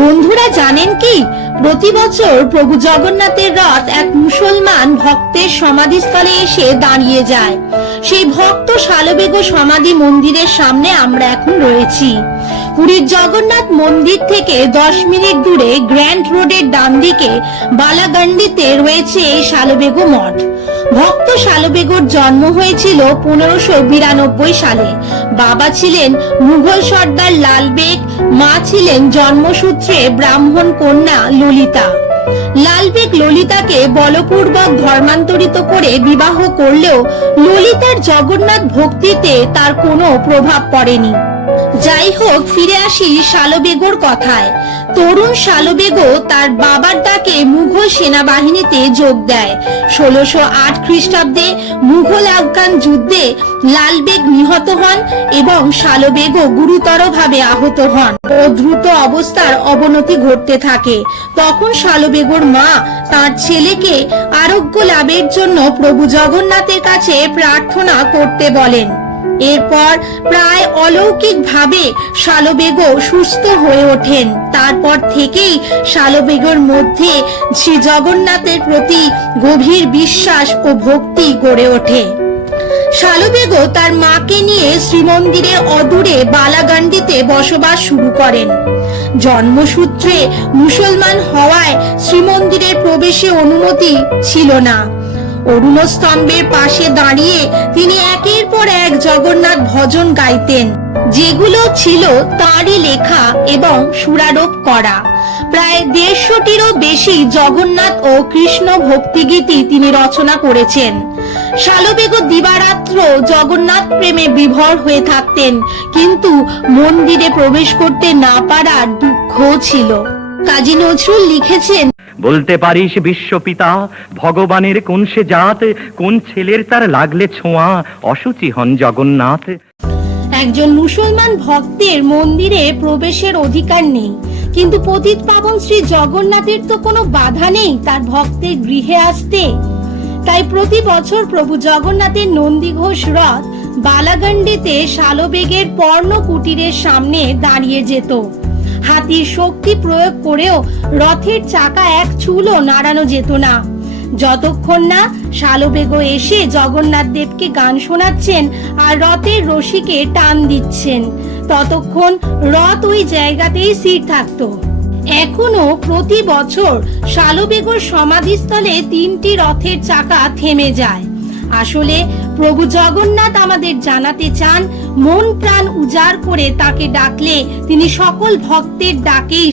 বন্ধুরা জানেন কি, প্রতি বছর প্রভু জগন্নাথের রথ এক মুসলমান ভক্তের সমাধিস্থলে এসে দাঁড়িয়ে যায়। সেই ভক্ত শালবেগ সমাধি মন্দিরের সামনে আমরা এখন রয়েছি। পুরীর জগন্নাথ মন্দির থেকে 10 মিনিট দূরে গ্র্যান্ড রোডের ডান দিকে বালাগান্ডিতে রয়েছে এই শালবেগ মঠ। ভক্ত শালবেগর জন্ম হয়েছিল 1592 সালে। বাবা ছিলেন মুঘল সর্দার লালবেগ, মা ছিলেন জন্মসূত্রে ব্রাহ্মণ কন্যা ললিতা। লালবেগ ললিতাকে বলপূর্বক ধর্মান্তরিত করে বিবাহ করলেও ললিতার জগন্নাথ ভক্তিতে তার কোনো প্রভাব পড়েনি। যাই হোক, ফিরে আসি শালবেগর কথায়। তরুণ শালবেগ তার বাবার ডাকে মুঘল সেনাবাহিনীতে যোগ দেয়। 1608 খ্রিস্টাব্দে মুঘল আফগান যুদ্ধে লালবেগ নিহত হন এবং শালবেগ গুরুতরভাবে আহত হন ও দ্রুত অবস্থার অবনতি ঘটতে থাকে। তখন শালবেগর মা তার ছেলেকে আরোগ্য লাভের জন্য প্রভু জগন্নাথের কাছে প্রার্থনা করতে বলেন। এরপর প্রায় অলৌকিক ভাবে শালবেগ সুস্থ হয়ে ওঠেন। তারপর থেকেই শালবেগর মধ্যে শ্রী জগন্নাথের প্রতি গভীর বিশ্বাস ও ভক্তি গড়ে ওঠে। শালবেগ তার মাকে নিয়ে শ্রীমন্দিরে অদূরে বালাগান্ডিতে বসবাস শুরু করেন। জন্মসূত্রে মুসলমান হওয়ায় শ্রীমন্দিরের প্রবেশে অনুমতি ছিল না। অরুণ স্তম্ভের পাশে দাঁড়িয়ে তিনি একের পর এক জগন্নাথ ভজন গাইতেন, যেগুলো ছিল তাঁরই লেখা এবং সুরারোপ করা। প্রায় 150টিরও বেশি জগন্নাথ ও কৃষ্ণ ভক্তিগীতি তিনি রচনা করেছেন। শালবেগ দিবারাত্র জগন্নাথ প্রেমে বিভোর হয়ে থাকতেন, কিন্তু মন্দিরে প্রবেশ করতে না পারার দুঃখ ছিল। কাজী নজরুল লিখেছেন, বলতে পারিস বিশ্বপিতা ভগবানের কোন সে জাত, কোন ছেলের তার লাগলে ছোঁয়া অসুচি হন জগন্নাথ। একজন মুসলমান ভক্তের মন্দিরে প্রবেশের অধিকার নেই, কিন্তু পতিত পাবন শ্রী জগন্নাথের তো কোনো বাধা নেই তার ভক্তের গৃহে আসতে। তাই প্রতি বছর প্রভু জগন্নাথের নন্দীঘোষ রথ বালাগান্ডিতে শালবেগের পর্ণ কুটিরের সামনে দাঁড়িয়ে যেত। হাতির শক্তি প্রয়োগ করেও রথের চাকা এক চুলও নাড়ানো যেত না, যতক্ষণ না শালবেগ এসে জগন্নাথ দেবকে গান শোনাচ্ছেন আর রথের রশিকে টান দিচ্ছেন। ততক্ষণ রথ ওই জায়গাতেই স্থির থাকতো। এখনো প্রতি বছর শালবেগর সমাধিস্থলে 3টি রথের চাকা থেমে যায়। আসলে প্রভু জগন্নাথ আমাদের জানাতে চান, মন প্রাণ উজাড় করে তাকে ডাকলে তিনি সকল ভক্তের ডাকেই